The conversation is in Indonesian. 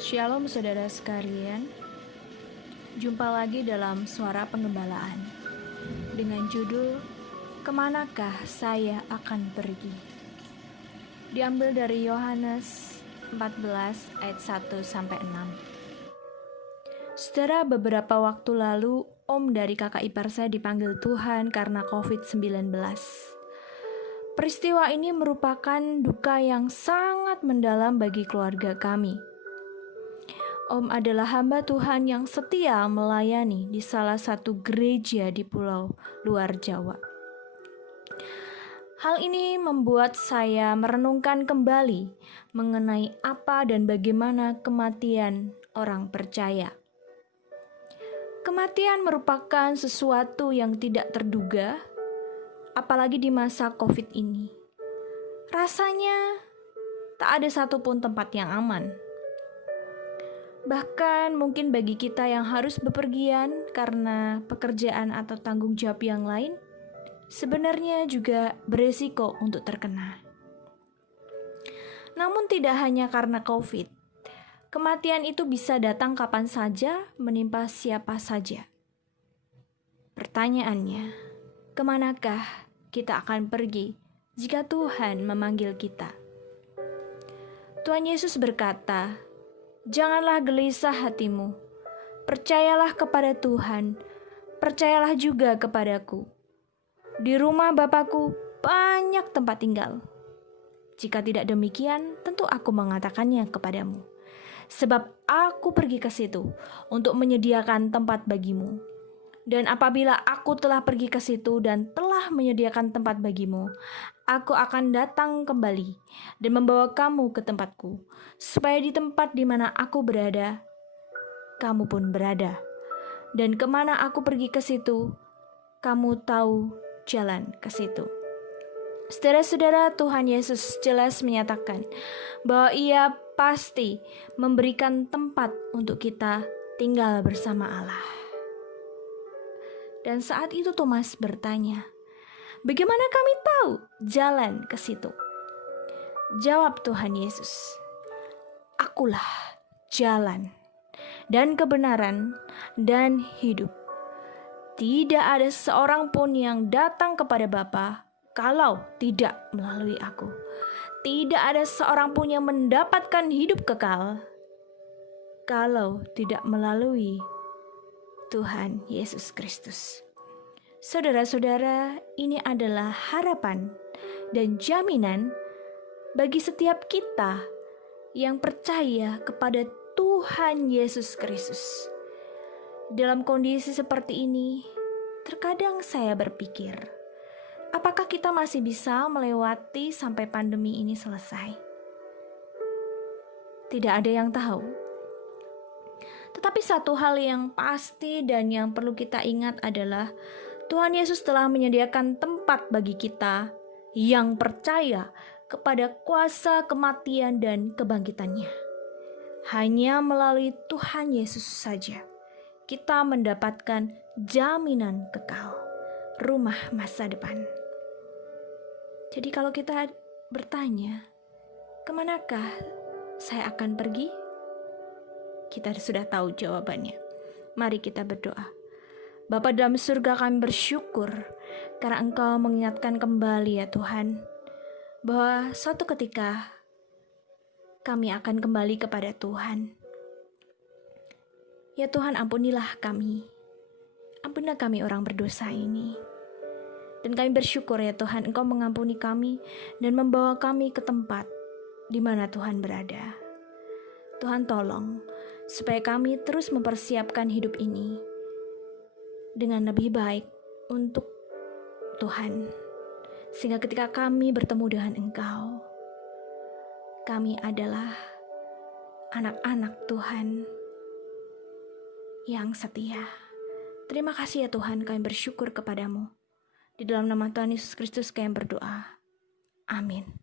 Shalom saudara sekalian, jumpa lagi dalam Suara Pengembalaan dengan judul Kemanakah Saya Akan Pergi? Diambil dari Yohanes 14 ayat 1-6. Saudara, beberapa waktu lalu om dari kakak ipar saya dipanggil Tuhan karena COVID-19. Peristiwa ini merupakan duka yang sangat mendalam bagi keluarga kami. Om adalah hamba Tuhan yang setia melayani di salah satu gereja di pulau luar Jawa. Hal ini membuat saya merenungkan kembali mengenai apa dan bagaimana kematian orang percaya. Kematian merupakan sesuatu yang tidak terduga, apalagi di masa COVID ini. Rasanya tak ada satupun tempat yang aman. Bahkan mungkin bagi kita yang harus bepergian karena pekerjaan atau tanggung jawab yang lain, sebenarnya juga beresiko untuk terkena. Namun tidak hanya karena COVID, kematian itu bisa datang kapan saja, menimpa siapa saja. Pertanyaannya, kemanakah kita akan pergi jika Tuhan memanggil kita? Tuhan Yesus berkata, "Janganlah gelisah hatimu, percayalah kepada Tuhan, percayalah juga kepadaku. Di rumah Bapa-Ku banyak tempat tinggal. Jika tidak demikian, tentu aku mengatakannya kepadamu. Sebab aku pergi ke situ untuk menyediakan tempat bagimu. Dan apabila aku telah pergi ke situ dan telah menyediakan tempat bagimu, aku akan datang kembali dan membawa kamu ke tempatku, supaya di tempat di mana aku berada, kamu pun berada. Dan kemana aku pergi ke situ, kamu tahu jalan ke situ." Saudara-saudara, Tuhan Yesus jelas menyatakan bahwa Ia pasti memberikan tempat untuk kita tinggal bersama Allah. Dan saat itu Thomas bertanya, "Bagaimana kami tahu jalan ke situ?" Jawab Tuhan Yesus, "Akulah jalan dan kebenaran dan hidup. Tidak ada seorang pun yang datang kepada Bapa kalau tidak melalui aku. Tidak ada seorang pun yang mendapatkan hidup kekal kalau tidak melalui Tuhan Yesus Kristus." Saudara-saudara, ini adalah harapan dan jaminan bagi setiap kita yang percaya kepada Tuhan Yesus Kristus. Dalam kondisi seperti ini, terkadang saya berpikir, apakah kita masih bisa melewati sampai pandemi ini selesai? Tidak ada yang tahu. Tetapi satu hal yang pasti dan yang perlu kita ingat adalah Tuhan Yesus telah menyediakan tempat bagi kita yang percaya kepada kuasa kematian dan kebangkitannya. Hanya melalui Tuhan Yesus saja kita mendapatkan jaminan kekal, rumah masa depan. Jadi kalau kita bertanya, kemanakah saya akan pergi? Kita sudah tahu jawabannya. Mari kita berdoa. Bapa dalam surga, kami bersyukur karena Engkau mengingatkan kembali ya Tuhan, bahwa suatu ketika kami akan kembali kepada Tuhan. Ya Tuhan, ampunilah kami. Ampunilah kami orang berdosa ini. Dan kami bersyukur ya Tuhan, Engkau mengampuni kami dan membawa kami ke tempat di mana Tuhan berada. Tuhan tolong supaya kami terus mempersiapkan hidup ini dengan lebih baik untuk Tuhan. Sehingga ketika kami bertemu dengan Engkau, kami adalah anak-anak Tuhan yang setia. Terima kasih ya Tuhan, kami bersyukur kepadamu. Di dalam nama Tuhan Yesus Kristus kami berdoa. Amin.